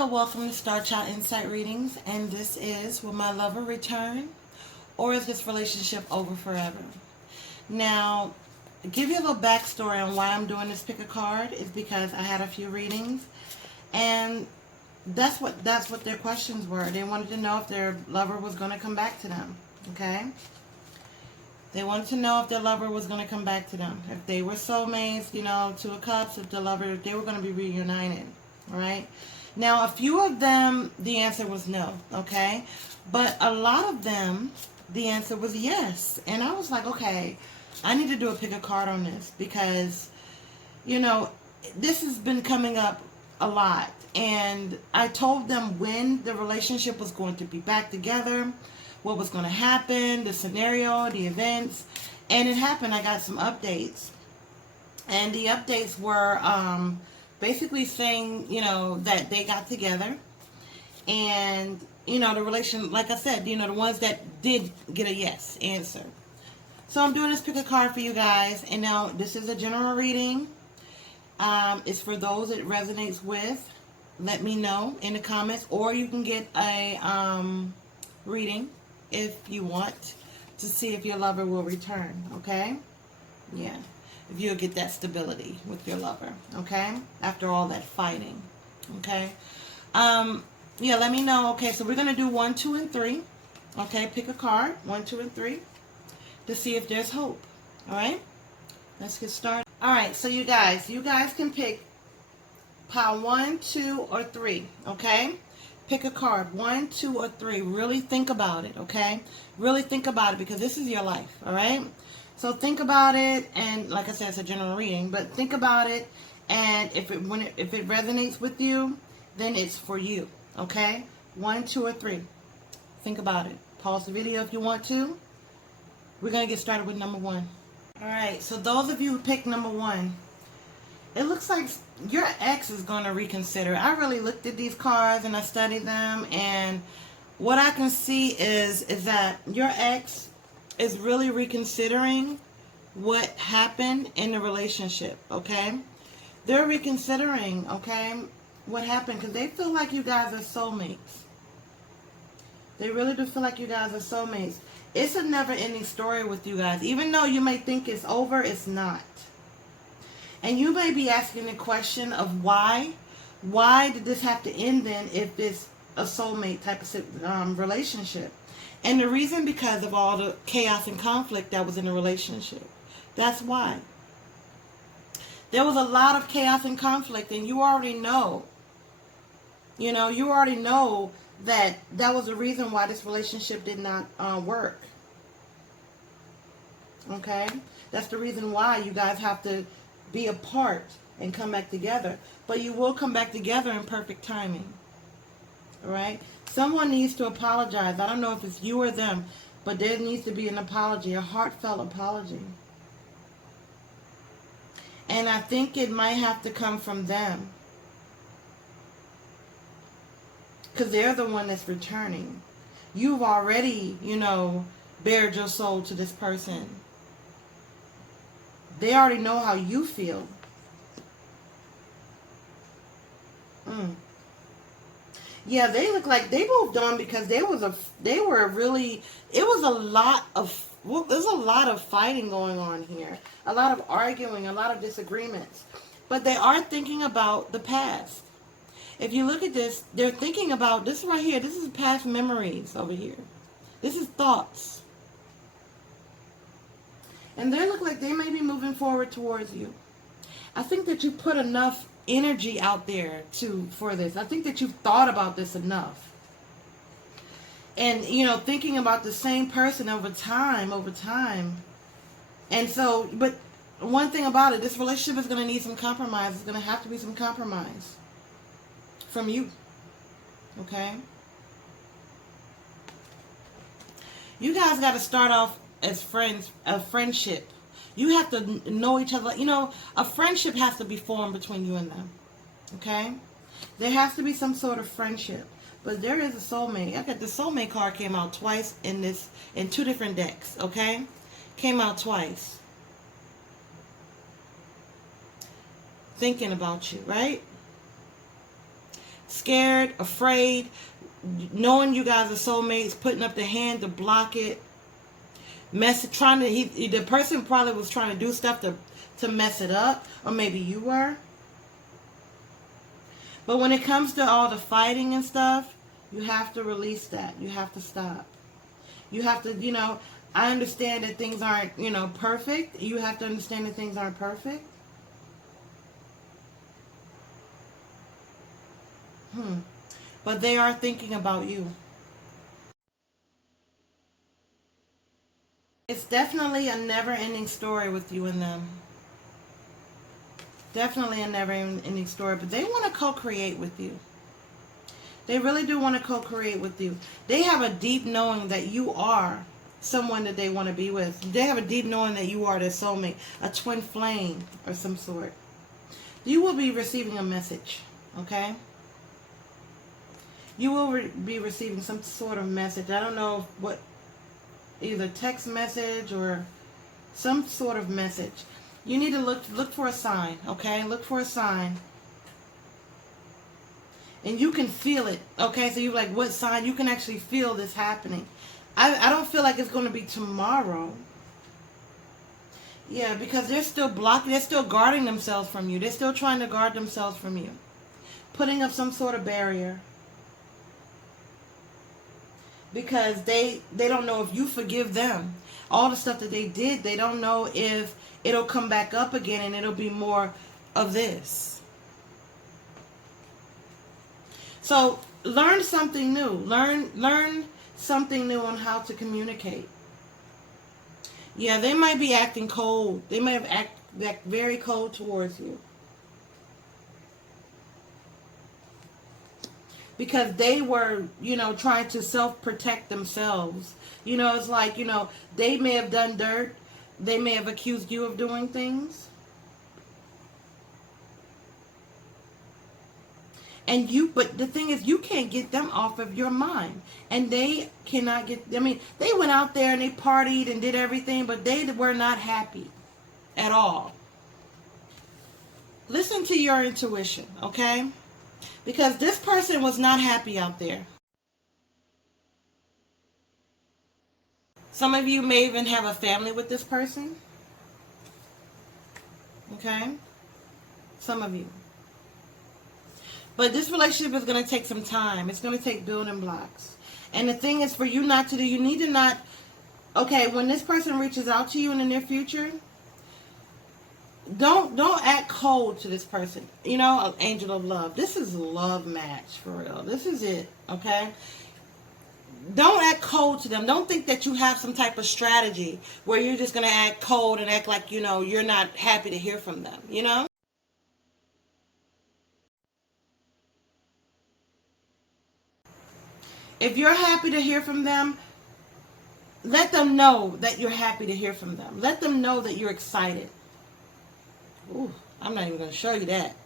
Hello, welcome to Star Child Insight Readings, and this is Will My Lover Return, or is this relationship over forever? Now, to give you a little backstory on why I'm doing this pick a card is because I had a few readings, and that's what their questions were. They wanted to know if their lover was going to come back to them, okay? They wanted to know if their lover was going to come back to them. If they were soulmates, Two of Cups, if they were going to be reunited, all right? Now, a few of them, the answer was no, okay? But a lot of them, the answer was yes. And I was like, okay, I need to do a pick a card on this because, this has been coming up a lot. And I told them when the relationship was going to be back together, what was going to happen, the scenario, the events. And it happened. I got some updates. And the updates were basically saying, that they got together. And, the relation, like I said, the ones that did get a yes answer. So I'm doing this pick a card for you guys. And now this is a general reading. It's for those it resonates with. Let me know in the comments. Or you can get a reading if you want to see if your lover will return. Okay? Yeah. If you'll get that stability with your lover. Okay? After all that fighting. Okay? Yeah, let me know. Okay, so we're going to do 1, 2, and 3. Okay, pick a card. 1, 2, and 3. To see if there's hope. Alright? Let's get started. Alright, so you guys can pick pile 1, 2, or 3. Okay? Pick a card. 1, 2, or 3. Really think about it. Okay? Really think about it because this is your life. Alright? So think about it, and like I said, it's a general reading, but think about it, and if it resonates with you, then it's for you. Okay? 1, 2, or 3. Think about it. Pause the video if you want to. We're going to get started with number 1. Alright, so those of you who picked number 1, it looks like your ex is going to reconsider. I really looked at these cards and I studied them, and what I can see is that your ex is really reconsidering what happened in the relationship, okay? They're reconsidering, okay, what happened because they feel like you guys are soulmates. They really do feel like you guys are soulmates. It's a never-ending story with you guys. Even though you may think it's over, it's not. And you may be asking the question of why? Why did this have to end then if it's a soulmate type of relationship? And the reason because of all the chaos and conflict that was in the relationship. That's why. There was a lot of chaos and conflict, and you already know. You already know that was the reason why this relationship did not work. Okay? That's the reason why you guys have to be apart and come back together. But you will come back together in perfect timing. Alright? Someone needs to apologize. I don't know if it's you or them, but there needs to be an apology, a heartfelt apology. And I think it might have to come from them. Because they're the one that's returning. You've already, bared your soul to this person. They already know how you feel. Yeah, they look like they moved on because it was a lot of fighting going on here. A lot of arguing, a lot of disagreements. But they are thinking about the past. If you look at this, they're thinking about this right here. This is past memories over here. This is thoughts. And they look like they may be moving forward towards you. I think that you put enough energy out there for this. I think that you've thought about this enough. And, thinking about the same person over time. And so, but one thing about it, this relationship is going to need some compromise. It's going to have to be some compromise from you. Okay? You guys got to start off as friends, a friendship. You have to know each other. A friendship has to be formed between you and them. Okay? There has to be some sort of friendship. But there is a soulmate. Okay, the soulmate card came out twice in 2 different decks. Okay? Came out twice. Thinking about you, right? scared, afraid, knowing you guys are soulmates, putting up the hand to block it, the person probably was trying to do stuff to mess it up, or maybe you were. But when it comes to all the fighting and stuff, you have to release that. You have to stop. You have to, I understand that things aren't, perfect. You have to understand that things aren't perfect. But they are thinking about you. It's definitely a never-ending story with you and them. Definitely a never-ending story. But they want to co-create with you. They really do want to co-create with you. They have a deep knowing that you are someone that they want to be with. They have a deep knowing that you are their soulmate, a twin flame or some sort. You will be receiving a message, okay? You will be receiving some sort of message. I don't know what, either text message or some sort of message. You need to look for a sign, okay? Look for a sign. And you can feel it, okay? So you're like, what sign? You can actually feel this happening. I don't feel like it's going to be tomorrow. Yeah, because they're still blocking. They're still guarding themselves from you. They're still trying to guard themselves from you. Putting up some sort of barrier. Because they don't know if you forgive them. All the stuff that they did, they don't know if it'll come back up again and it'll be more of this. So learn something new. Learn something new on how to communicate. Yeah, they might be acting cold. They might have act very cold towards you. Because they were, trying to self-protect themselves. It's like, they may have done dirt. They may have accused you of doing things. But the thing is, you can't get them off of your mind. And they cannot they went out there and they partied and did everything, but they were not happy at all. Listen to your intuition, okay? Because this person was not happy out there. Some of you may even have a family with this person. Okay? Some of you. But this relationship is going to take some time. It's going to take building blocks. And the thing is for you not to do, you need to not, okay, when this person reaches out to you in the near future, don't act cold to this person. Angel of love. This is a love match for real. This is it, okay? Don't act cold to them. Don't think that you have some type of strategy where you're just going to act cold and act like, you're not happy to hear from them, If you're happy to hear from them, let them know that you're happy to hear from them. Let them know that you're excited. Ooh, I'm not even going to show you that.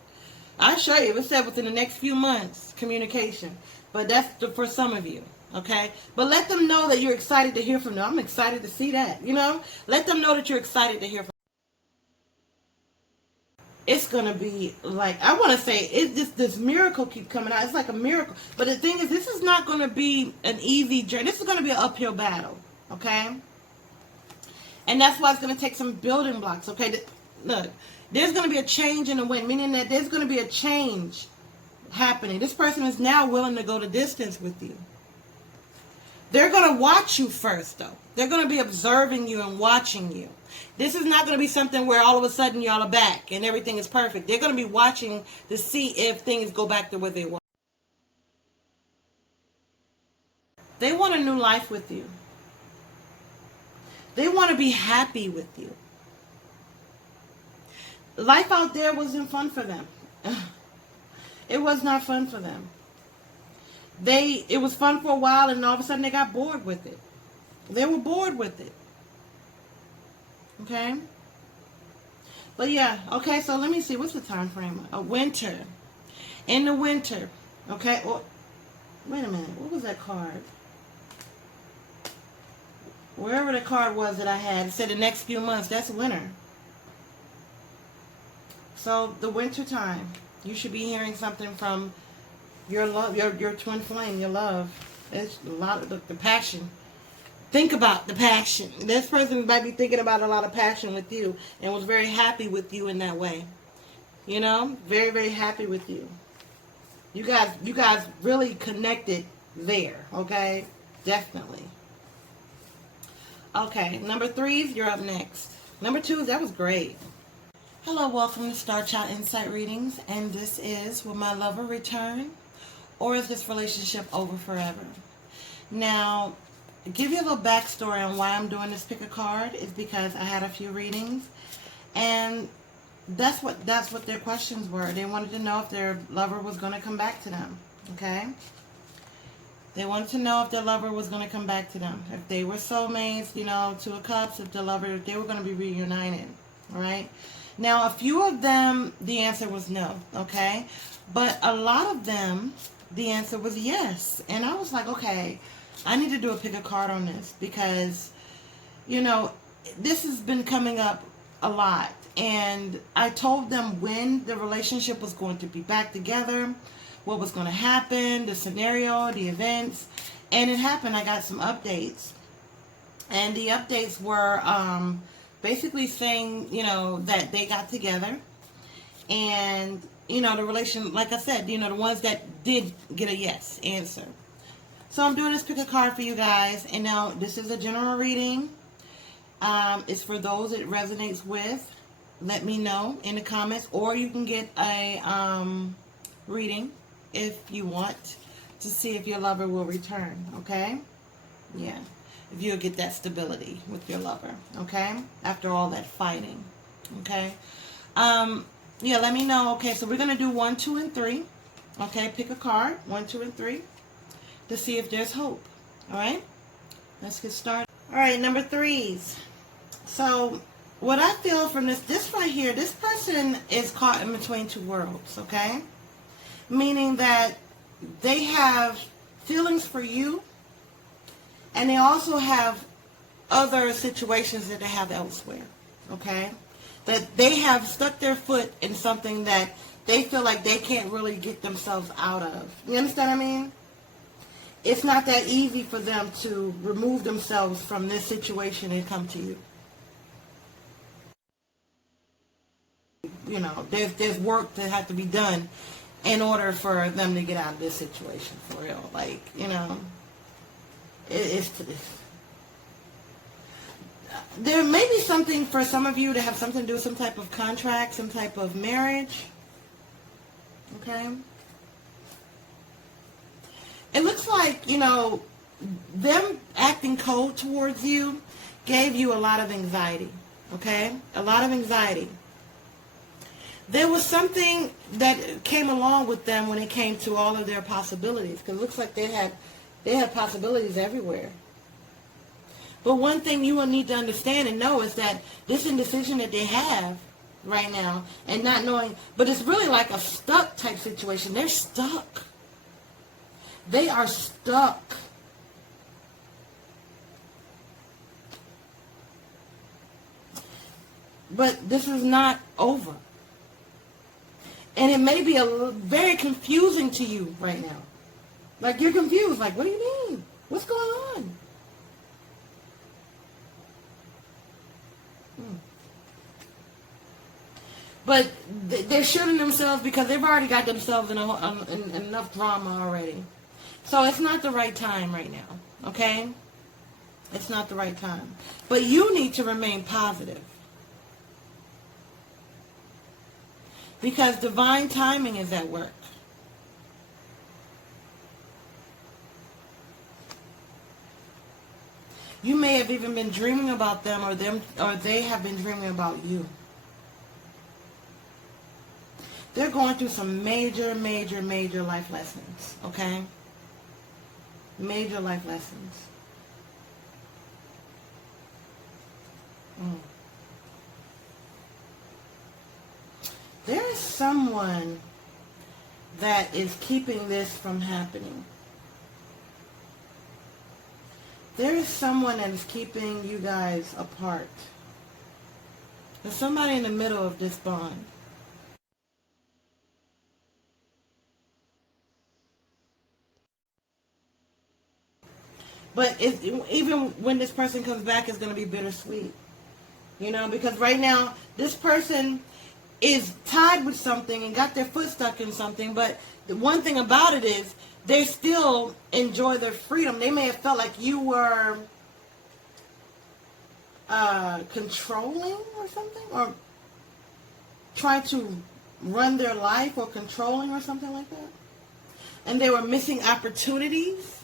I'll show you. It said within the next few months, communication. But that's for some of you, okay? But let them know that you're excited to hear from them. I'm excited to see that, Let them know that you're excited to hear from them. It's going to be like, I want to say, this miracle keeps coming out. It's like a miracle. But the thing is, this is not going to be an easy journey. This is going to be an uphill battle, okay? And that's why it's going to take some building blocks, okay? Look, there's going to be a change in the wind, meaning that there's going to be a change happening. This person is now willing to go the distance with you. They're going to watch you first, though. They're going to be observing you and watching you. This is not going to be something where all of a sudden y'all are back and everything is perfect. They're going to be watching to see if things go back to where they were. They want a new life with you. They want to be happy with you. Life out there wasn't fun for them. It was not fun for them. It was fun for a while and all of a sudden they got bored with it. They were bored with it. Okay? But yeah, okay, so let me see. What's the time frame? Winter. In the winter. Okay? Wait a minute. What was that card? Wherever the card was that I had, it said the next few months. That's winter. So, the winter time. You should be hearing something from Your love, your twin flame, your love. It's a lot of the passion. Think about the passion. This person might be thinking about a lot of passion with you and was very happy with you in that way. You know, very, very happy with you. You guys really connected there, okay? Definitely. Okay, number threes, you're up next. Number twos, that was great. Hello, welcome to Star Child Insight Readings, and this is Will My Lover Return, or is this relationship over forever? Now, give you a little backstory on why I'm doing this pick a card is because I had a few readings, and that's what their questions were. They wanted to know if their lover was going to come back to them, okay? They wanted to know if their lover was going to come back to them. If they were soulmates, you know, Two of Cups, if they were going to be reunited, all right? Now, a few of them, the answer was no, okay? But a lot of them, the answer was yes. And I was like, okay, I need to do a pick a card on this because, you know, this has been coming up a lot. And I told them when the relationship was going to be back together, what was going to happen, the scenario, the events. And it happened. I got some updates. And the updates were basically saying, you know, that they got together. And, you know, the relation, like I said, you know, the ones that did get a yes answer. So I'm doing this pick a card for you guys. And now this is a general reading. It's for those it resonates with. Let me know in the comments. Or you can get a reading if you want to see if your lover will return. Okay? Yeah. If you'll get that stability with your lover. Okay? After all that fighting. Okay? Yeah, let me know. Okay, so we're going to do 1, 2, and 3. Okay, pick a card. 1, 2, and 3. To see if there's hope. Alright? Let's get started. Alright, number threes. So, what I feel from this right here, this person is caught in between two worlds, okay? Meaning that they have feelings for you, and they also have other situations that they have elsewhere, okay? That they have stuck their foot in something that they feel like they can't really get themselves out of. You understand what I mean? It's not that easy for them to remove themselves from this situation and come to you. You know, there's work that has to be done in order for them to get out of this situation, for real. Like, you know, it's there may be something for some of you to have something to do with some type of contract, some type of marriage. Okay? It looks like, you know, them acting cold towards you gave you a lot of anxiety. Okay? A lot of anxiety. There was something that came along with them when it came to all of their possibilities. Because it looks like they had possibilities everywhere. But one thing you will need to understand and know is that this indecision that they have right now and not knowing, but it's really like a stuck type situation. They're stuck. They are stuck. But this is not over. And it may be very confusing to you right now. Like, you're confused. Like, what do you mean? What's going on? But they're shooting themselves because they've already got themselves in enough drama already. So it's not the right time right now. Okay? It's not the right time. But you need to remain positive. Because divine timing is at work. You may have even been dreaming about them, or they have been dreaming about you. They're going through some major, major, major life lessons, okay? Major life lessons. There is someone that is keeping this from happening. There is someone that is keeping you guys apart. There's somebody in the middle of this bond. But even when this person comes back, it's going to be bittersweet. You know, because right now, this person is tied with something and got their foot stuck in something. But the one thing about it is they still enjoy their freedom. They may have felt like you were controlling or something, or trying to run their life, or controlling or something like that. And they were missing opportunities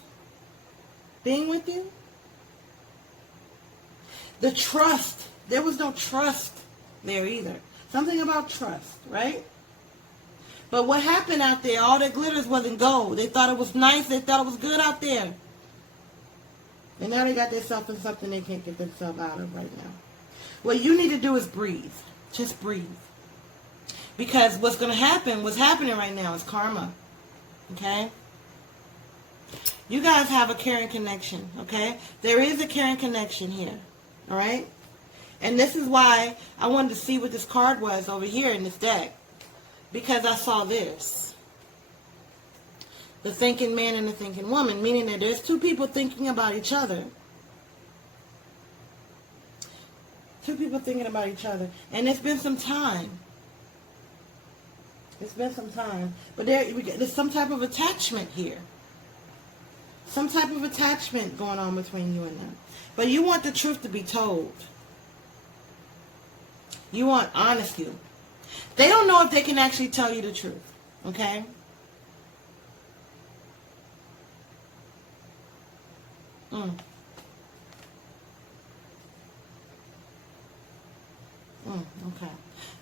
being with you. The trust. There was no trust there either. Something about trust, right? But what happened out there, all that glitters wasn't gold. They thought it was nice. They thought it was good out there. And now they got themselves in something they can't get themselves out of right now. What you need to do is breathe. Just breathe. Because what's going to happen, what's happening right now is karma. Okay? You guys have a caring connection. Okay? There is a caring connection here. All right? And this is why I wanted to see what this card was over here in this deck. Because I saw this. The thinking man and the thinking woman. Meaning that there's two people thinking about each other. Two people thinking about each other. And it's been some time. It's been some time. But there's some type of attachment here. Some type of attachment going on between you and them. But you want the truth to be told. You want honesty. They don't know if they can actually tell you the truth. Okay? Okay.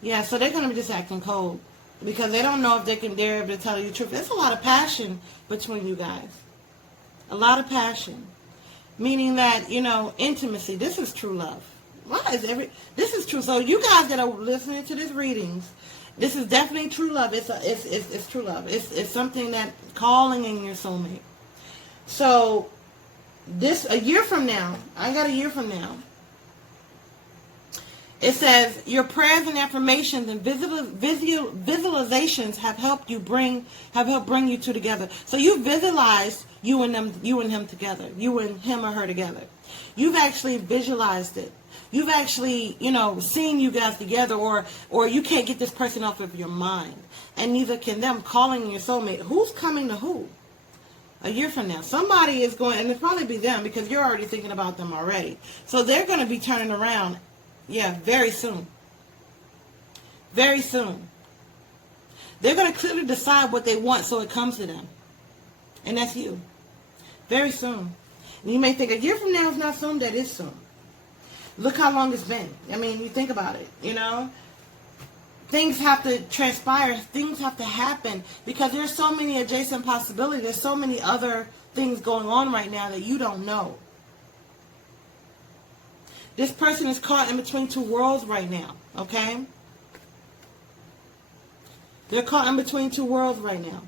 Yeah, so they're going to be just acting cold. Because they don't know if they're able to tell you the truth. There's a lot of passion between you guys. A lot of passion. Meaning that, you know, intimacy. This is true love. This is true. So you guys that are listening to these readings, this is definitely true love. It's true love. It's something that calling in your soulmate. So a year from now, I got a year from now. It says your prayers and affirmations and visualizations have helped bring you two together. So you visualized you and him together. You and him or her together. You've actually visualized it. You've actually, you know, seen you guys together, or you can't get this person off of your mind. And neither can them. Calling your soulmate. Who's coming to who? A year from now. Somebody is going, and it'll probably be them because you're already thinking about them already. So they're going to be turning around, yeah, very soon. Very soon. They're going to clearly decide what they want so it comes to them. And that's you. Very soon. And you may think a year from now is not soon, that is soon. Look how long it's been. I mean, you think about it, you know. Things have to transpire. Things have to happen. Because there's so many adjacent possibilities. There's so many other things going on right now that you don't know. This person is caught in between two worlds right now. Okay? They're caught in between two worlds right now.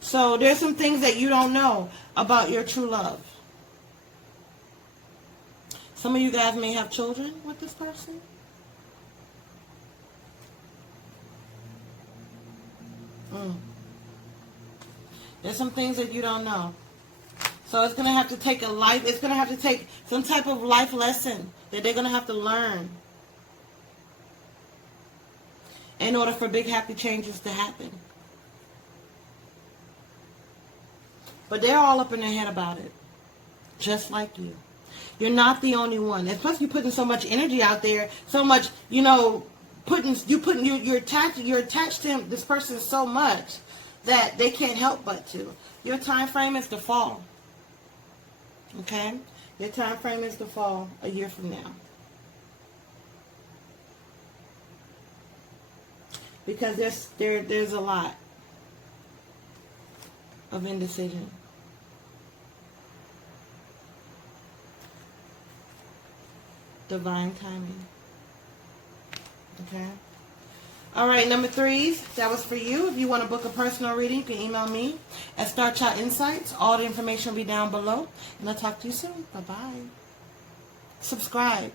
So there's some things that you don't know about your true love. Some of you guys may have children with this person. There's some things that you don't know. So it's going to have to take it's going to have to take some type of life lesson that they're going to have to learn in order for big happy changes to happen. But they're all up in their head about it. Just like you. You're not the only one. And plus you're putting so much energy out there, so much, you know, you're attached to him, this person so much that they can't help but to. Your time frame is to fall. Okay? Your time frame is to fall a year from now. Because there's a lot of indecision. Divine timing. Okay? Alright, number 3s. That was for you. If you want to book a personal reading, you can email me at StarChartInsights. All the information will be down below. And I'll talk to you soon. Bye-bye. Subscribe.